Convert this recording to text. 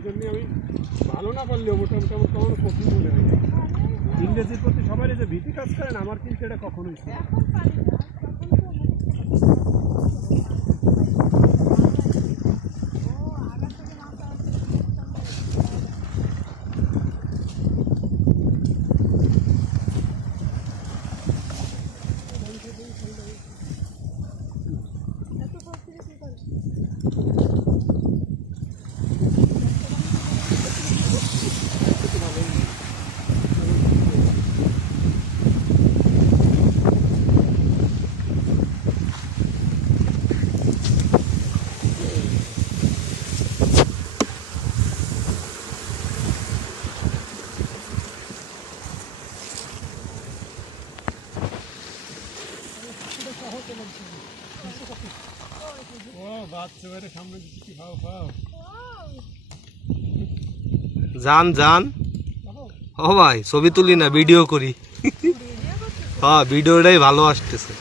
এই জন্যই আমি ভালো না পারলেও মোটামুটি আমার কখনো কঠিন মনে হয় না। ইংরেজির প্রতি সবাই যে ভীতি কাজ করেন, আমার কিন্তু এটা কখনোই ছিল না। যান যান ও ভাই ছবি তুলি না ভিডিও করি। হ্যাঁ ভিডিওটাই ভালো আসতেছে।